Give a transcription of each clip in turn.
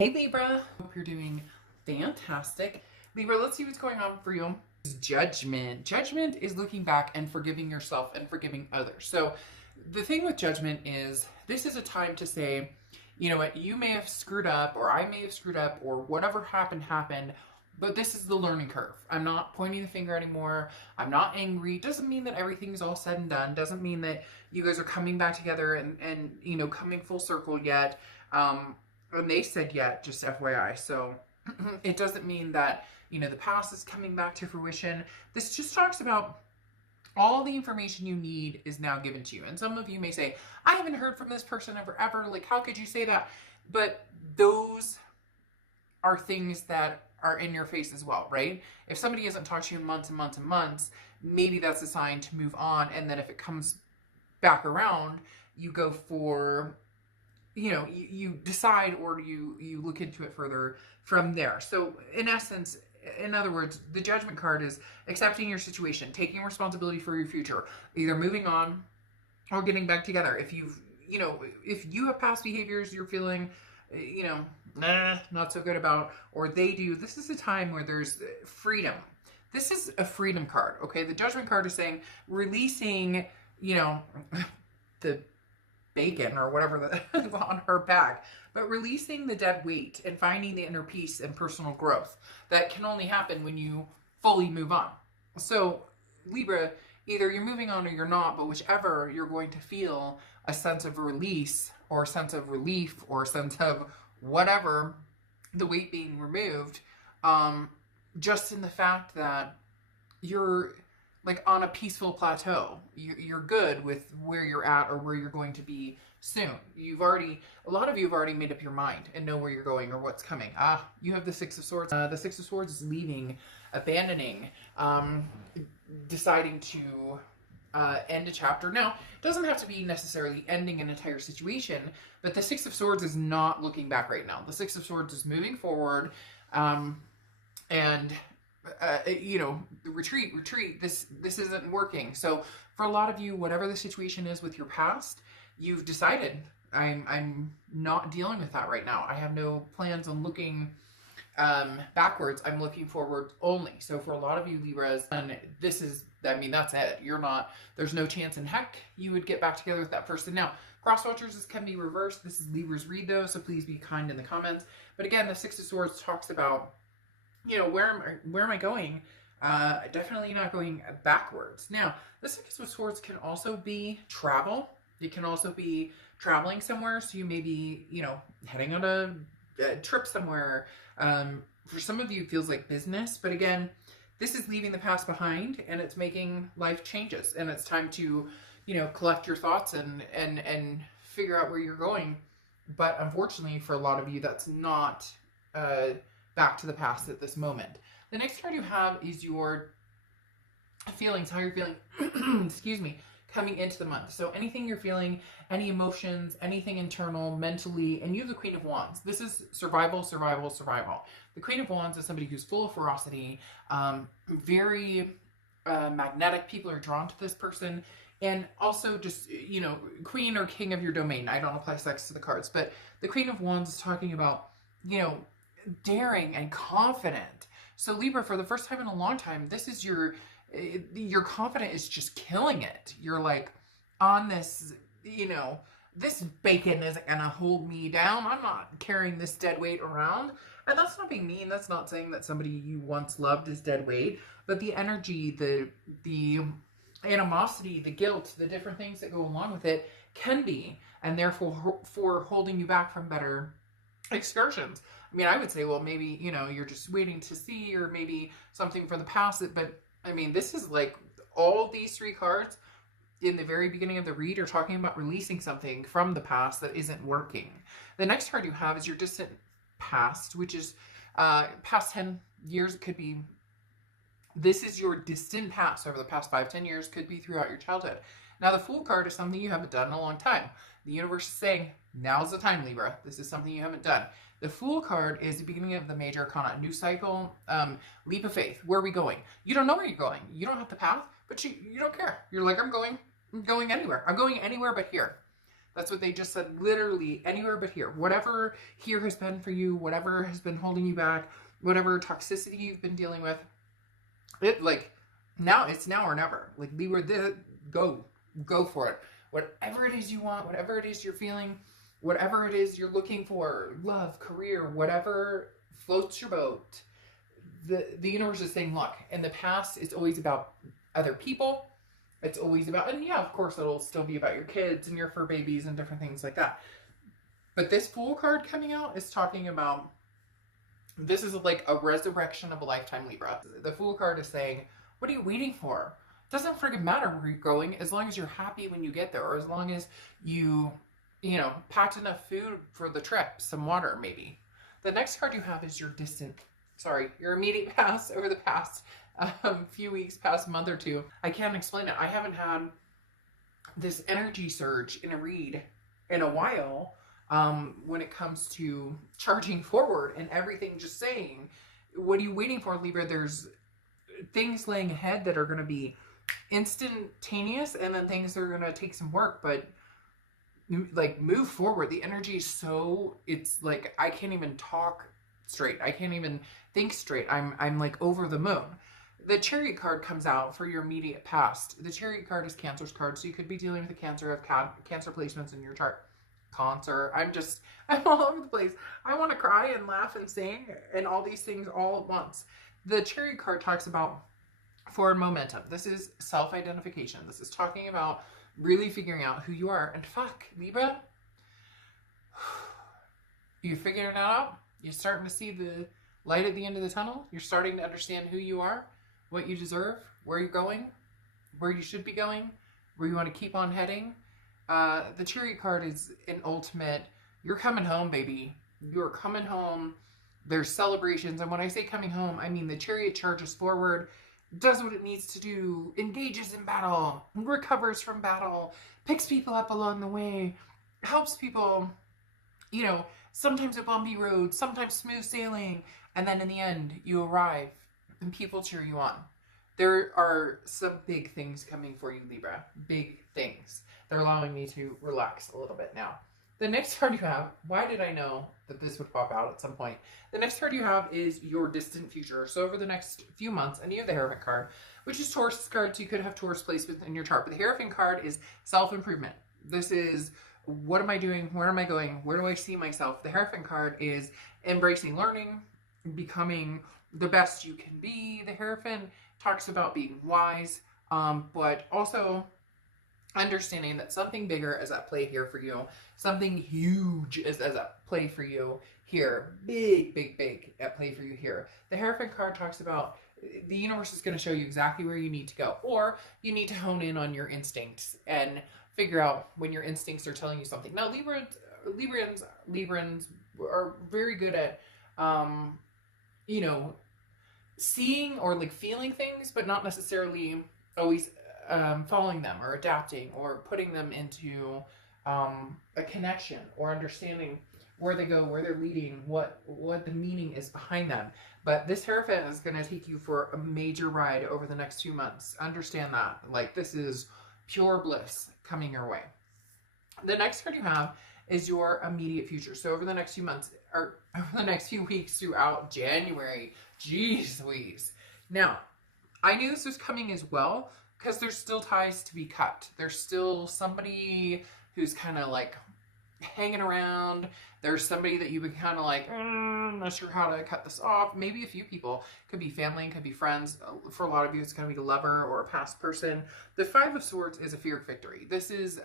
Hey Libra, hope you're doing fantastic. Libra, let's see what's going on for you. Judgment. Judgment is looking back and forgiving yourself and forgiving others. So the thing with judgment is this is a time to say, you know what, you may have screwed up or I may have screwed up or whatever happened, but this is the learning curve. I'm not pointing the finger anymore. I'm not angry. Doesn't mean that everything's all said and done. Doesn't mean that you guys are coming back together and coming full circle yet. And they said yet, just FYI. So it doesn't mean that, the past is coming back to fruition. This just talks about all the information you need is now given to you. And some of you may say, I haven't heard from this person ever. Like, how could you say that? But those are things that are in your face as well, right? If somebody hasn't talked to you in months and months and months, maybe that's a sign to move on. And then if it comes back around, you go for you decide, or you look into it further from there. So in essence, in other words, the judgment card is accepting your situation, taking responsibility for your future, either moving on or getting back together. If if you have past behaviors you're feeling, not so good about, or they do, this is a time where there's freedom. This is a freedom card, okay? The judgment card is saying releasing, the bacon or whatever on her back, but releasing the dead weight and finding the inner peace and personal growth that can only happen when you fully move on. So Libra, either you're moving on or you're not, but whichever, you're going to feel a sense of release or a sense of relief or a sense of whatever, the weight being removed, just in the fact that you're like on a peaceful plateau. You're good with where you're at or where you're going to be soon. A lot of you have already made up your mind and know where you're going or what's coming. You have the Six of Swords. The Six of Swords is leaving, abandoning, deciding to end a chapter. Now, it doesn't have to be necessarily ending an entire situation, but the Six of Swords is not looking back right now. The Six of Swords is moving forward, and retreat, this isn't working. So for a lot of you, whatever the situation is with your past, you've decided, I'm not dealing with that right now. I have no plans on looking backwards. I'm looking forward only. So for a lot of you Libras, and that's it. There's no chance in heck you would get back together with that person. Now, cross watchers, this can be reversed. This is Libra's read though, so please be kind in the comments. But again, the Six of Swords talks about, where am I going? Definitely not going backwards. Now, the Six of Swords can also be travel. It can also be traveling somewhere. So you may be, heading on a trip somewhere. For some of you, it feels like business. But again, this is leaving the past behind and it's making life changes. And it's time to, collect your thoughts and figure out where you're going. But unfortunately, for a lot of you, that's not back to the past at this moment. The next card you have is your feelings, how you're feeling, excuse me, coming into the month. So anything you're feeling, any emotions, anything internal, mentally, and you have the Queen of Wands. This is survival. The Queen of Wands is somebody who's full of ferocity, very magnetic. People are drawn to this person. And also just, queen or king of your domain. I don't apply sex to the cards, but the Queen of Wands is talking about, daring and confident. So Libra, for the first time in a long time, this is your confidence is just killing it. You're like on this, this bacon isn't gonna hold me down. I'm not carrying this dead weight around. And that's not being mean. That's not saying that somebody you once loved is dead weight, but the energy, the animosity, the guilt, the different things that go along with it can be, and therefore for holding you back from better excursions. I mean, I would say, well, maybe, you're just waiting to see, or maybe something from the past. But I mean, this is like all these three cards in the very beginning of the read are talking about releasing something from the past that isn't working. The next card you have is your distant past, which is past 10 years. It could be, this is your distant past over the past 5-10 years, could be throughout your childhood. Now, the Fool card is something you haven't done in a long time. The universe is saying, now's the time, Libra. This is something you haven't done. The Fool card is the beginning of the major arcana, new cycle, leap of faith. Where are we going? You don't know where you're going. You don't have the path, but you don't care. You're like, I'm going anywhere. I'm going anywhere but here. That's what they just said, literally anywhere but here. Whatever here has been for you, whatever has been holding you back, whatever toxicity you've been dealing with, it like now it's now or never. Like Libra, go for it. Whatever it is you want, whatever it is you're feeling, whatever it is you're looking for, love, career, whatever floats your boat. The universe is saying, look, in the past, it's always about other people. It's always about, and yeah, of course, it'll still be about your kids and your fur babies and different things like that. But this Fool card coming out is talking about, this is like a resurrection of a lifetime, Libra. The Fool card is saying, what are you waiting for? It doesn't freaking matter where you're going, as long as you're happy when you get there, or as long as you packed enough food for the trip, some water maybe. The next card you have is your your immediate past over the past few weeks, past month or two. I can't explain it. I haven't had this energy surge in a read in a while when it comes to charging forward and everything just saying, what are you waiting for, Libra? There's things laying ahead that are going to be instantaneous, and then things that are going to take some work, but like move forward. The energy is so, it's like I can't even talk straight. I can't even think straight. I'm like over the moon. The Chariot card comes out for your immediate past. The Chariot card is Cancer's card, so you could be dealing with a Cancer, have Cancer placements in your chart. Cancer. I'm all over the place. I want to cry and laugh and sing and all these things all at once. The Chariot card talks about forward momentum. This is self-identification. This is talking about really figuring out who you are. And fuck, Libra, you figuring it out? You're starting to see the light at the end of the tunnel? You're starting to understand who you are, what you deserve, where you're going, where you should be going, where you want to keep on heading. The Chariot card is an ultimate, you're coming home, baby. You're coming home. There's celebrations. And when I say coming home, I mean the Chariot charges forward, does what it needs to do, engages in battle, recovers from battle, picks people up along the way, helps people, sometimes a bumpy road, sometimes smooth sailing, and then in the end, you arrive and people cheer you on. There are some big things coming for you, Libra. Big things. They're allowing me to relax a little bit now. The next card you have, why did I know that this would pop out at some point? The next card you have is your distant future. So over the next few months, and you have the Hierophant card, which is Taurus card, so you could have Taurus placement in your chart. But the Hierophant card is self-improvement. This is, what am I doing? Where am I going? Where do I see myself? The Hierophant card is embracing learning, becoming the best you can be. The Hierophant talks about being wise, but also understanding that something bigger is at play here for you. Something huge is at play for you here. Big, big, big at play for you here. The Hierophant card talks about the universe is going to show you exactly where you need to go, or you need to hone in on your instincts and figure out when your instincts are telling you something. Now, Librans are very good at, seeing or like feeling things, but not necessarily always following them or adapting or putting them into a connection or understanding where they go, where they're leading, what the meaning is behind them. But this Hierophant is going to take you for a major ride over the next 2 months. Understand that. Like, this is pure bliss coming your way. The next card you have is your immediate future. So over the next few months, or over the next few weeks throughout January, geez Louise. Now, I knew this was coming as well, because there's still ties to be cut. There's still somebody who's kind of like hanging around. There's somebody that you've been kind of like, I'm not sure how to cut this off. Maybe a few people. Could be family, could be friends. For a lot of you, it's going to be a lover or a past person. The Five of Swords is a fear of victory. This is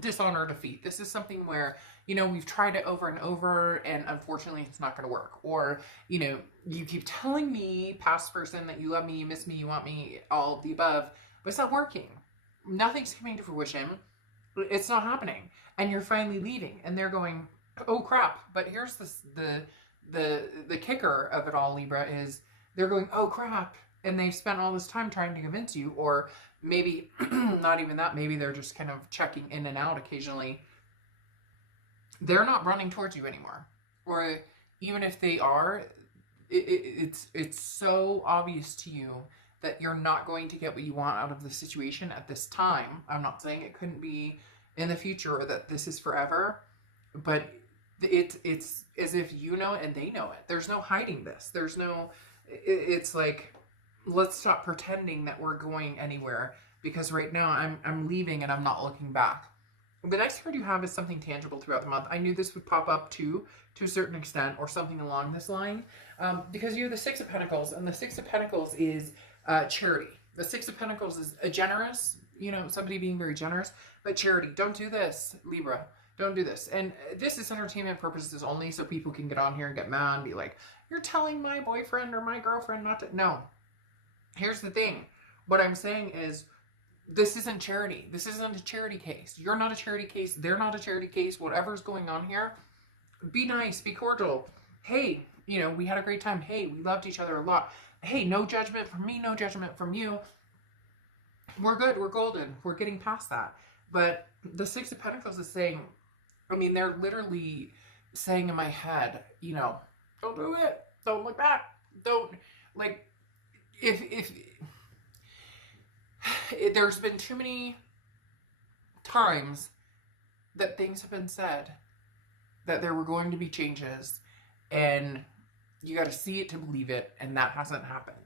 dishonor or defeat. This is something where, we've tried it over and over, and unfortunately it's not going to work. Or, you keep telling me, past person, that you love me, you miss me, you want me, all of the above, but it's not working. Nothing's coming to fruition. It's not happening. And you're finally leaving, and they're going, oh crap. But here's the kicker of it all, Libra, is they're going, oh crap. And they've spent all this time trying to convince you, or maybe not even that, maybe they're just kind of checking in and out occasionally. They're not running towards you anymore. Or even if they are, it's so obvious to you that you're not going to get what you want out of the situation at this time. I'm not saying it couldn't be in the future or that this is forever, but it's as if you know it and they know it. There's no hiding this. There's no, it's like, let's stop pretending that we're going anywhere, because right now I'm leaving and I'm not looking back. The next card you have is something tangible throughout the month. I knew this would pop up too, to a certain extent, or something along this line, because you have the Six of Pentacles, and the Six of Pentacles is charity. The Six of Pentacles is a generous, you know, somebody being very generous, but charity. Don't do this, Libra. Don't do this. And this is entertainment purposes only, so people can get on here and get mad and be like, you're telling my boyfriend or my girlfriend not to. No. Here's the thing. What I'm saying is, this isn't charity. This isn't a charity case. You're not a charity case. They're not a charity case. Whatever's going on here, be nice, be cordial. Hey, you know, we had a great time. Hey, we loved each other a lot. Hey, no judgment from me, no judgment from you. We're good. We're golden. We're getting past that. But the Six of Pentacles is saying, I mean, they're literally saying in my head, you know, don't do it. Don't look back. Don't, like, if there's been too many times that things have been said that there were going to be changes, and you got to see it to believe it, and that hasn't happened.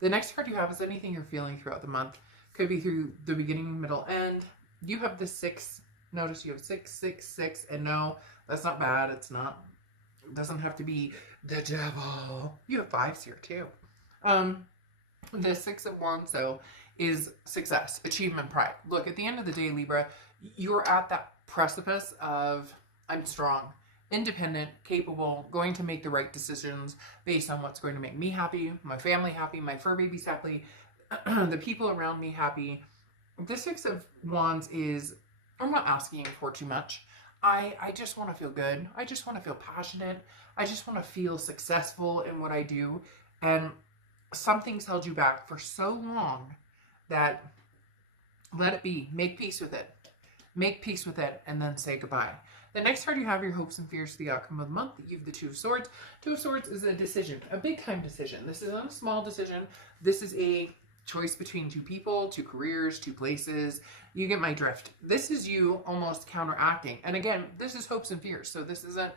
The next card you have is anything you're feeling throughout the month. Could be through the beginning, middle, end. You have the 6. Notice you have 6, 6, 6, and no, that's not bad. It's not. It doesn't have to be the devil. You have 5s here too. The 6 of Wands, though, is success, achievement, pride. Look, at the end of the day, Libra, you're at that precipice of, I'm strong, independent, capable, going to make the right decisions based on what's going to make me happy, my family happy, my fur babies happy, the people around me happy. The 6 of Wands is, I'm not asking for too much. I just want to feel good. I just want to feel passionate. I just want to feel successful in what I do. And something's held you back for so long that let it be. Make peace with it. Make peace with it, and then say goodbye. The next card you have, your hopes and fears for the outcome of the month. You have the 2 of Swords. 2 of Swords is a decision, a big time decision. This is not a small decision. This is a choice between 2 people, 2 careers, 2 places. You get my drift. This is you almost counteracting. And again, this is hopes and fears. So this isn't,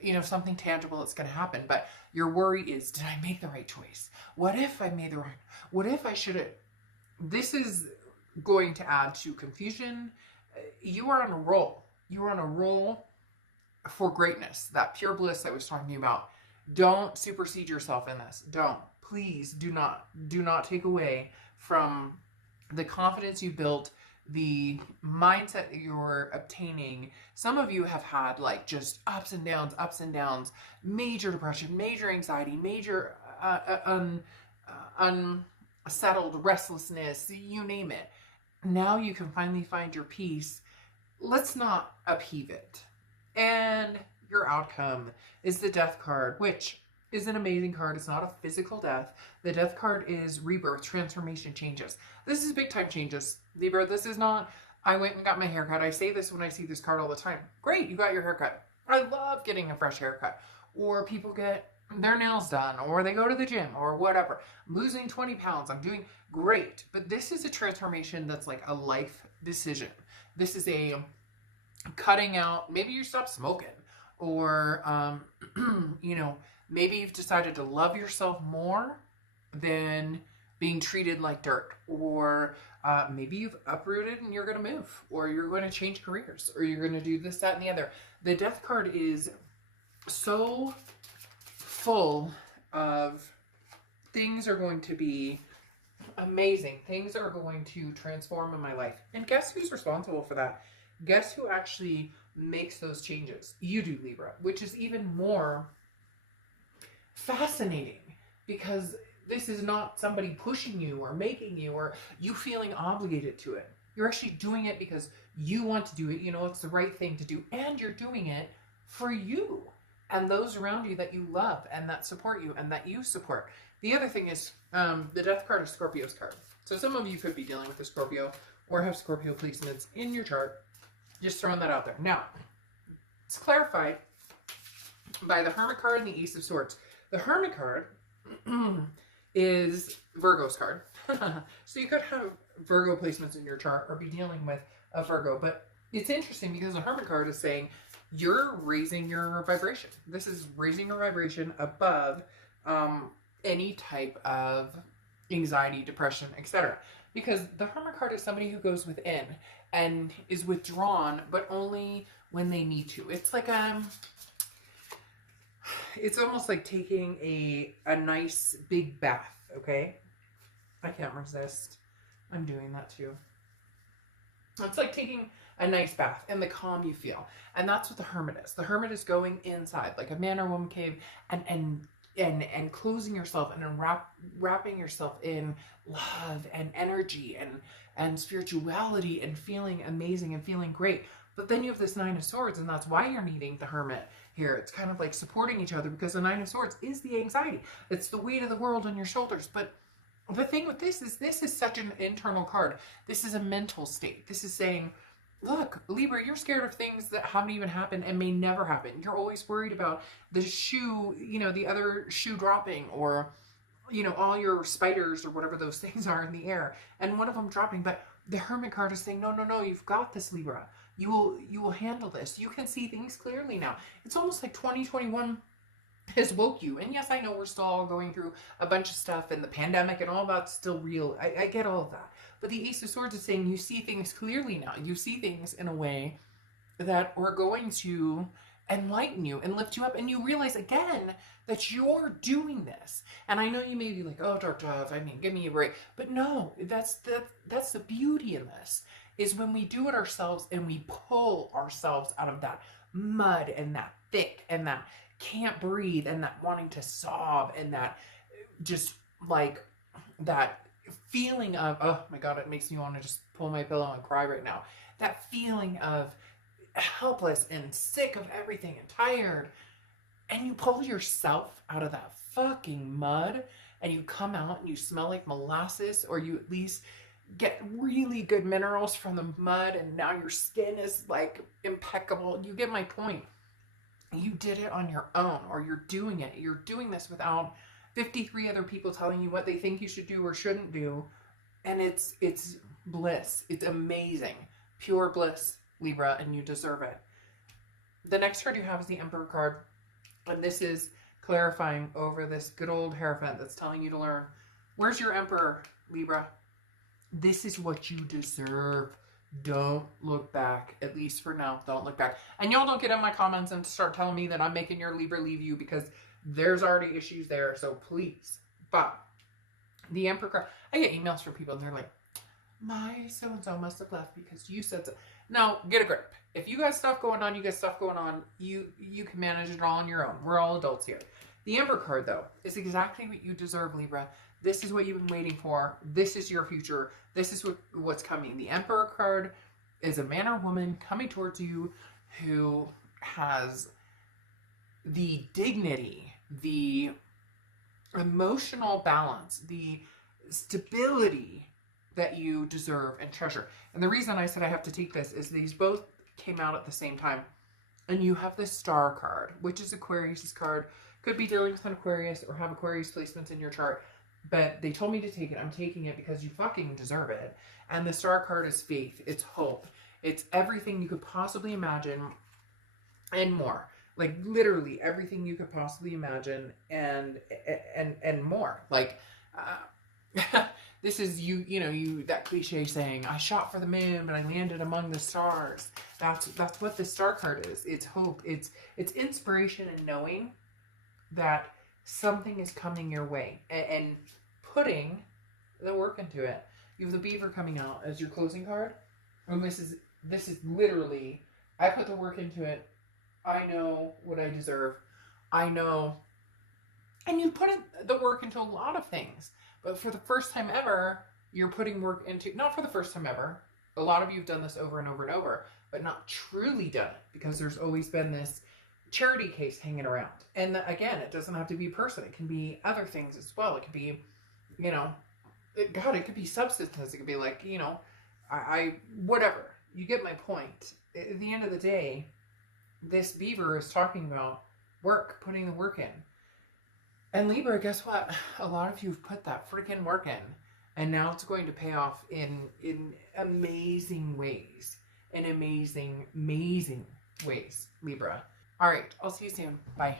you know, something tangible that's going to happen. But your worry is, did I make the right choice? What if I made the right? What if I should have? This is going to add to confusion. You are on a roll. You are on a roll for greatness. That pure bliss I was talking about. Don't supersede yourself in this. Don't. Please do not take away from the confidence you built, the mindset that you're obtaining. Some of you have had like just ups and downs, major depression, major anxiety, major unsettled restlessness, you name it. Now you can finally find your peace. Let's not upheave it. And your outcome is the Death card, which is an amazing card. It's not a physical death. The Death card is rebirth, transformation, changes. This is big time changes, Libra. This is not, I went and got my haircut. I say this when I see this card all the time. Great, you got your haircut. I love getting a fresh haircut. Or people get their nails done, or they go to the gym, or whatever. I'm losing 20 pounds. I'm doing great. But this is a transformation that's like a life decision. This is a cutting out, maybe you stop smoking, or, you know, maybe you've decided to love yourself more than being treated like dirt, or maybe you've uprooted and you're going to move, or you're going to change careers, or you're going to do this, that, and the other. The Death card is so full of things are going to be amazing. Things are going to transform in my life. And guess who's responsible for that? Guess who actually makes those changes? You do, Libra, which is even more fascinating, because this is not somebody pushing you or making you or you feeling obligated to it. You're actually doing it because you want to do it. You know, it's the right thing to do, and you're doing it for you and those around you that you love and that support you and that you support. The other thing is the Death card is Scorpio's card. So some of you could be dealing with a Scorpio or have Scorpio placements in your chart. Just throwing that out there. Now, it's clarified by the Hermit card and the Ace of Swords. The Hermit card is Virgo's card. So you could have Virgo placements in your chart or be dealing with a Virgo. But it's interesting because the Hermit card is saying you're raising your vibration. This is raising your vibration above any type of anxiety, depression, etc. Because the Hermit card is somebody who goes within and is withdrawn, but only when they need to. It's like it's almost like taking a nice big bath, okay? I can't resist. I'm doing that too. It's like taking a nice bath and the calm you feel. And that's what the Hermit is. The Hermit is going inside, like a man or woman cave, and closing yourself and wrapping yourself in love and energy and spirituality and feeling amazing and feeling great. But then you have this Nine of Swords, and that's why you're needing the Hermit here. It's kind of like supporting each other, because the Nine of Swords is the anxiety. It's the weight of the world on your shoulders. But the thing with this is such an internal card. This is a mental state. This is saying, look, Libra, you're scared of things that haven't even happened and may never happen. You're always worried about the shoe, the other shoe dropping, or, all your spiders or whatever those things are in the air, and one of them dropping. But the Hermit card is saying, no, you've got this, Libra. You will handle this. You can see things clearly now. It's almost like 2021 has woke you. And yes, I know we're still all going through a bunch of stuff, and the pandemic and all that's still real. I get all of that. But the Ace of Swords is saying you see things clearly now. You see things in a way that are going to enlighten you and lift you up. And you realize again that you're doing this. And I know you may be like, oh, Dark Dove, give me a break. But no, that's the beauty in this, is when we do it ourselves and we pull ourselves out of that mud and that thick and that can't breathe and that wanting to sob and that just like that feeling of, oh my God, it makes me want to just pull my pillow and cry right now. That feeling of helpless and sick of everything and tired. And you pull yourself out of that fucking mud and you come out and you smell like molasses, or you at least get really good minerals from the mud, and now your skin is like impeccable. You get my point. You did it on your own, or you're doing it. You're doing this without 53 other people telling you what they think you should do or shouldn't do. And it's bliss. It's amazing. Pure bliss, Libra, and you deserve it. The next card you have is the Emperor card. And this is clarifying over this good old Hierophant that's telling you to learn. Where's your Emperor, Libra? This is what you deserve. Don't look back. At least for now, don't look back. And y'all don't get in my comments and start telling me that I'm making your Libra leave you, because there's already issues there. So please. But the Emperor card, I get emails from people and they're like, my so-and-so must have left because you said so. Now, get a grip. If you got stuff going on, you got stuff going on. You can manage it all on your own. We're all adults here. The Emperor card, though, is exactly what you deserve, Libra. This is what you've been waiting for. This is your future. This is what's coming. The Emperor card is a man or woman coming towards you who has the dignity, the emotional balance, the stability that you deserve and treasure. And the reason I said I have to take this is these both came out at the same time. And you have the Star card, which is Aquarius's card. Could be dealing with an Aquarius or have Aquarius placements in your chart. But they told me to take it. I'm taking it because you fucking deserve it. And the Star card is faith. It's hope. It's everything you could possibly imagine and more. Like literally everything you could possibly imagine and more. Like this is you that cliche saying, I shot for the moon but I landed among the stars. That's what the Star card is. It's hope. It's inspiration and knowing that something is coming your way and putting the work into it. You have the Beaver coming out as your closing card. And this is literally, I put the work into it. I know what I deserve. I know. And you put the work into a lot of things. But for the first time ever, you're putting work into, not for the first time ever. A lot of you have done this over and over and over, but not truly done it, because there's always been this charity case hanging around. And again, it doesn't have to be a person. It can be other things as well. It could be, it could be substances. It could be like, whatever. You get my point. At the end of the day, this Beaver is talking about work, putting the work in. And Libra, guess what? A lot of you have put that freaking work in. And now it's going to pay off in amazing ways. in amazing, amazing ways, Libra. All right, I'll see you soon. Bye.